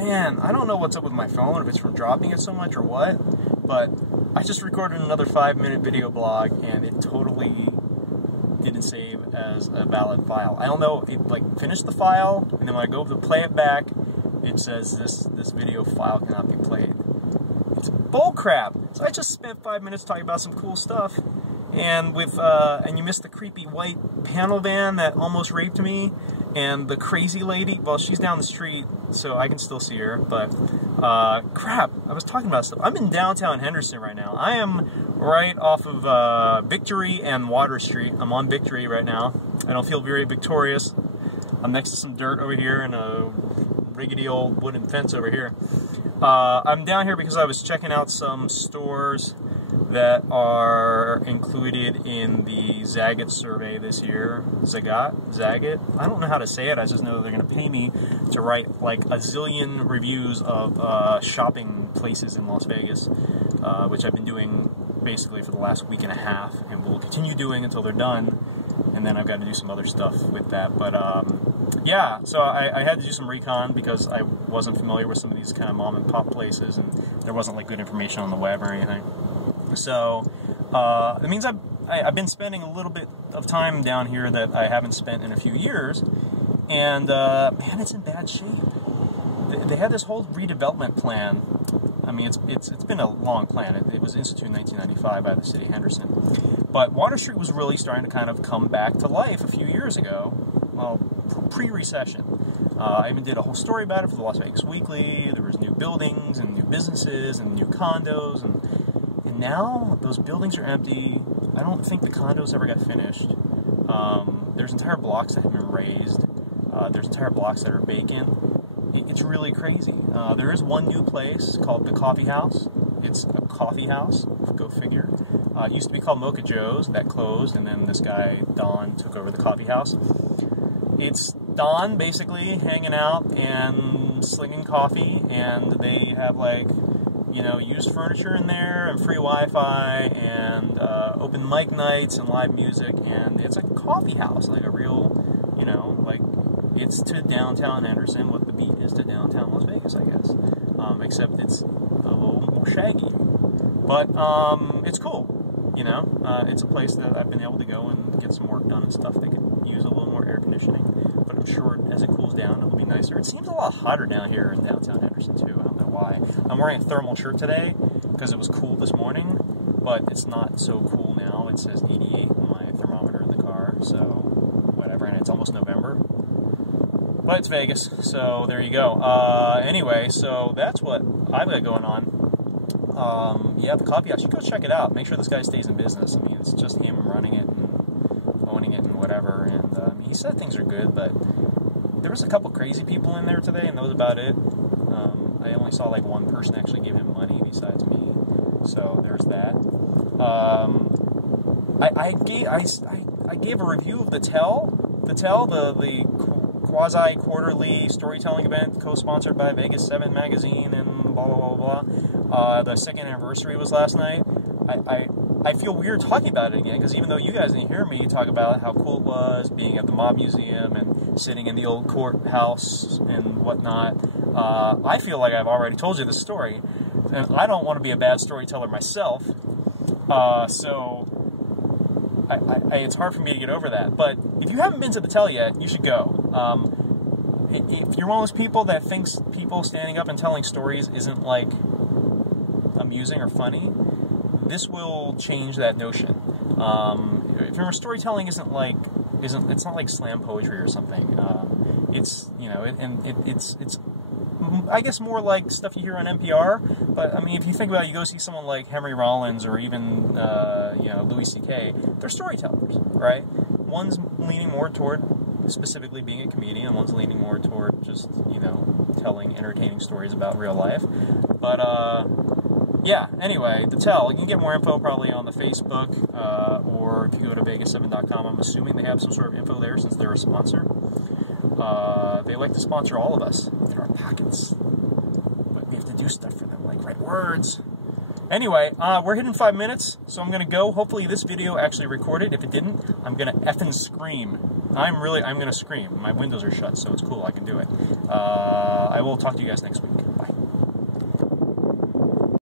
man, I don't know what's up with my phone, if it's for dropping it so much or what, but I just recorded another 5-minute video blog, and it totally didn't save as a valid file. I don't know, it like finished the file, and then when I go to play it back, it says this video file cannot be played. It's bullcrap. So I just spent 5 minutes talking about some cool stuff, and and you missed the creepy white panel van that almost raped me, and the crazy lady. Well, she's down the street, so I can still see her. But crap, I was talking about stuff. I'm in downtown Henderson right now. I am right off of Victory and Water Street. I'm on Victory right now. I don't feel very victorious. I'm next to some dirt over here and a rickety old wooden fence over here. I'm down here because I was checking out some stores that are included in the Zagat survey this year. Zagat? I don't know how to say it, I just know they're going to pay me to write like a zillion reviews of shopping places in Las Vegas, which I've been doing basically for the last week and a half, and will continue doing until they're done, and then I've got to do some other stuff with that. But yeah, so I had to do some recon because I wasn't familiar with some of these kind of mom and pop places, and there wasn't like good information on the web or anything. So that means I've been spending a little bit of time down here that I haven't spent in a few years, and man, it's in bad shape. They had this whole redevelopment plan. I mean, it's been a long plan. It was instituted in 1995 by the city of Henderson. But Water Street was really starting to kind of come back to life a few years ago, well, pre-recession. I even did a whole story about it for the Las Vegas Weekly. There was new buildings and new businesses and new condos, and now those buildings are empty. I don't think the condos ever got finished. There's entire blocks that have been raised. There's entire blocks that are vacant. It's really crazy. There is one new place called the Coffee House. It's a coffee house, go figure. It used to be called Mocha Joe's, that closed, and then this guy, Don, took over the coffee house. It's Don, basically, hanging out and slinging coffee, and they have, like, you know, used furniture in there, and free Wi-Fi, and open mic nights, and live music, and it's a coffee house, like a real, you know, like, it's to downtown Henderson what the Beat is to downtown Las Vegas, I guess. Except it's a little more shaggy. But it's cool, you know. It's a place that I've been able to go and get some work done and stuff. They could use a little more air conditioning. But I'm sure as it cools down, it'll be nicer. It seems a lot hotter down here in downtown Henderson, too. I don't know why. I'm wearing a thermal shirt today because it was cool this morning. But it's not so cool now. It says 88 on my thermometer in the car. So, whatever. And it's almost November. But it's Vegas, so there you go. Anyway, so that's what I've got going on. Yeah, the coffee house, you go check it out. Make sure this guy stays in business. I mean, it's just him running it and owning it and whatever. And I mean, he said things are good, but there was a couple crazy people in there today, and that was about it. I only saw like one person actually give him money besides me. So there's that. I gave a review of the quasi-quarterly storytelling event co-sponsored by Vegas 7 magazine and blah, blah, blah, blah. The second anniversary was last night. I feel weird talking about it again, because even though you guys didn't hear me talk about how cool it was being at the Mob Museum and sitting in the old courthouse and whatnot, I feel like I've already told you this story, and I don't want to be a bad storyteller myself, so it's hard for me to get over that. But if you haven't been to the Tell yet, you should go. If you're one of those people that thinks people standing up and telling stories isn't, like, amusing or funny, this will change that notion. If your storytelling it's not like slam poetry or something. It's, you know, it's I guess more like stuff you hear on NPR, but I mean, if you think about it, you go see someone like Henry Rollins or even, you know, Louis C.K., they're storytellers, right? One's leaning more toward specifically being a comedian, and one's leaning more toward just, you know, telling entertaining stories about real life. But, yeah, anyway, the Tell, you can get more info probably on the Facebook, or if you go to Vegas7.com, I'm assuming they have some sort of info there since they're a sponsor. They like to sponsor all of us through our pockets, but we have to do stuff for them, like write words. Anyway, we're hitting 5 minutes, so I'm gonna go. Hopefully this video actually recorded. If it didn't, I'm gonna effing scream. I'm gonna scream. My windows are shut, so it's cool, I can do it. I I will talk to you guys next week.